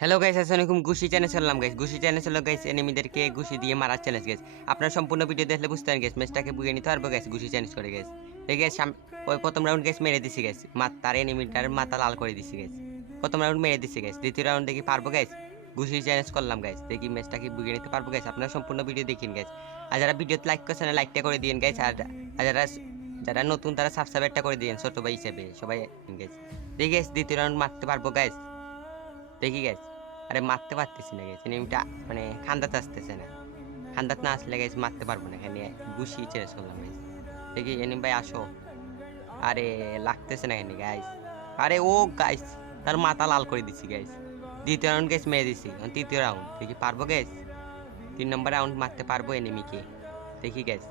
Hello guys আসসালামু আলাইকুম গুশি চ্যানেল চললাম গাইস গুশি চ্যানেল চলো গাইস এনিমিদেরকে গুশি দিয়ে মারার চ্যালেঞ্জ গাইস আপনার সম্পূর্ণ ভিডিও দেখলে বুঝতে পারেন গাইস ম্যাচটাকে বুঝে নিতে পারব গাইস গুশি চ্যালেঞ্জ করে গাইস দেখে ওই প্রথম রাউন্ড গাইস মেরে দিছি গাইস তার এনিমিটার মাথা লাল করে দিছি গাইস প্রথম রাউন্ড মেরে দিছি গাইস দ্বিতীয় রাউন্ড দেখি পারব গাইস গুশি চ্যালেঞ্জ করলাম গাইস দেখি ম্যাচটাকে বুঝে নিতে পারব গাইস আপনারা সম্পূর্ণ ভিডিও দেখিন গাইস আর যারা ভিডিওতে লাইক করছেন লাইকটা করে দিন গাইস আর যারা যারা নতুন, তারা সাবস্ক্রাইবটা করে দিন ছোট ভাই হিসেবে। সবাই গাইস দেখি গাইস দ্বিতীয় রাউন্ড মারতে পারব গাইস দেখি গাইস আরে মারতে পারতেছি না গেছে এনিমিটা মানে খান্দাতে আসতেছে না। খান্দাত না আসলে গেছে, মারতে পারব না এখানে। গুছিয়ে চেয়ে শুনলাম গাইস দেখি, এনিম ভাই আসো। আরে, লাগতেছে না এখানে গাইস আরে ও গাইস তার মাথা লাল করে দিছি গাইস দ্বিতীয় রাউন্ড গেছ মেরে দিছি তৃতীয় রাউন্ড দেখি পারব গেছ তিন নম্বর রাউন্ড মারতে পারব এনিমিকে দেখি গেছ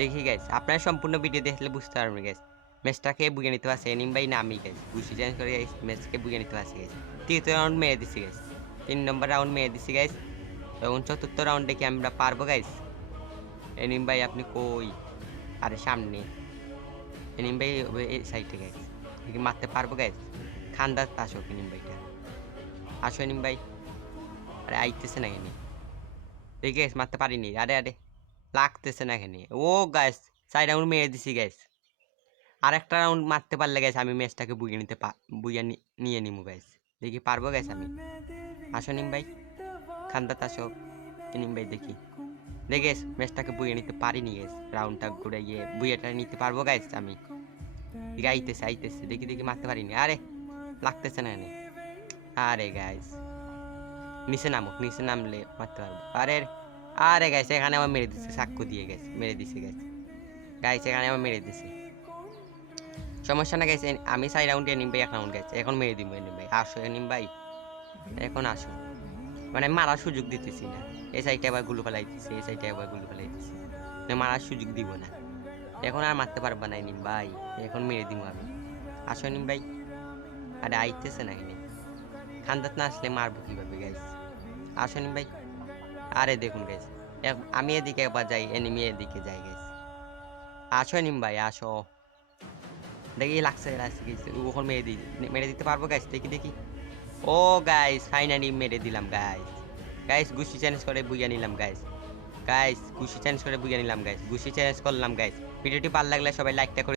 দেখি গেছ আপনার সম্পূর্ণ ভিডিও দেখলে বুঝতে পারবেন গেছ ম্যাচটাকে বুঝে নিতে পারছে? এনিম ভাই না আমি গেছ গুছি চেঞ্জ করে গেছ ম্যাচকে বুঝে নিতে পারছি গেছ তৃতীয় রাউন্ড মেরে দিছি গাইস তিন নম্বর রাউন্ড মেরে দিছি গাইস এবং চতুর্থ রাউন্ডে কি আমরা পারব গাইস এনিম ভাই, আপনি কই? আরে সামনে। এনিম ভাই এই সাইডে গাইস কি মারতে পারব গাইস খান্দার আসো, এনিম ভাইটা। আসো, এনিম ভাই। আরে আইতেছে না এখানে দেখি গাইস মারতে পারিনি। আরে আরে। লাগতেছে না এখানে ও গাইস চার রাউন্ড মেরে দিছি গাইস আর একটা রাউন্ড মারতে পারলে গাইস আমি ম্যাচটাকে বুঝে নিতে পা বুঝে নিয়ে নিমু গাইস দেখি পারব গাইস আমি। আসো নিম ভাই। খান্দাত আসো। নিম ভাই দেখি। দেখে ম্যাচটাকে বুয়ে নিতে পারিনি গেস রাউন্ডটা ঘুরে গিয়ে বুঝেটা নিতে পারব গাইস আমি। দেখি আইতেছে দেখি দেখি মারতে পারিনি। আরে, লাগতেছে না এনে। আরে গাইস নিচে নামো, নিচে নামলে মারতে পারব। আরে আরে গাইস এখানে আমার মেরে দিচ্ছে সাক্ষ্য দিয়ে গেছে মেরে দিছে গাইস গাইস এখানে আমার মেরে দিছে। সমস্যা না গেছে, আমি চাই রাউন্ড এনিম ভাই এক রাউন্ড গেছে। এখন মেরে দিব এনিম ভাই। আসো এনিম ভাই। এখন আসো। মানে মারার সুযোগ দিতেছি না। এই সাইডে আবারগুলো ফেলাই দিচ্ছি এই সাইডে আবারগুলো ফেলাই মারার সুযোগ দিব না। এখন আর মারতে পারবা না, এনিম ভাই। এখন মেরে দিব আমি। আসো, এনিম ভাই। আরে, আইতেছে না এনে। খান্দাত না আসলে মারবো কীভাবে গাইস আসো, এনিম ভাই। আরে, দেখুন গাইস আমি এদিকে একবার যাই, এনিমি এদিকে যাই গাইস আসো, এনিম ভাই, আসো। দেখি লাগছে লাগছে, গেছে। ওখানে মেরে দিই, মেরে দিতে পারব গাইস দেখি দেখি। ও গাইস ফাইনালি মেরে দিলাম গাইস গাইস গুছি চ্যালেঞ্জ করে বুঝিয়ে নিলাম গাইস গাইস গুছি চ্যালেঞ্জ করে বুঝিয়ে নিলাম গাইস গুছি চ্যালেঞ্জ করলাম গাইস ভিডিওটি ভালো লাগলে সবাই লাইকটা করে